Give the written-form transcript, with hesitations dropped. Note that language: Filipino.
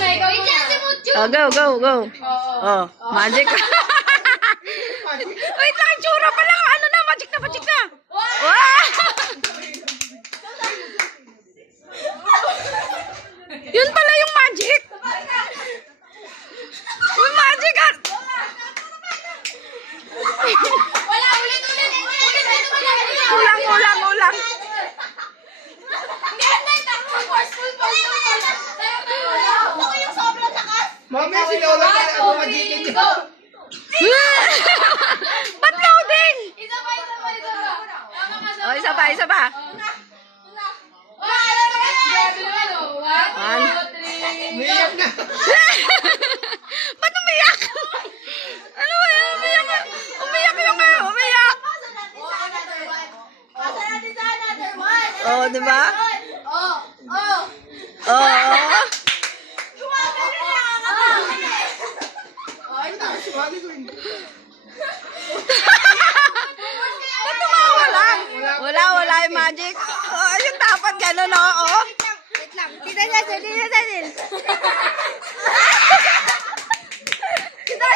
Oh, go. Oh, magic. Wait lang, tsura pa lang. Ano na, magic na. Wow! Yun pala yung magic. Yung magic at... Ulang. Mamaya sinawala ka ako magiging ko. Ba't loading? Oh, isa pa. Umiyak na. Ba't umiyak? Ano ba yun? Umiyak. Oh, diba? Oh. Ba't tumawa lang? Wala yung magic. Oh, yung dapat gano'n, oh. Wait lang. Tignan natin. Kita.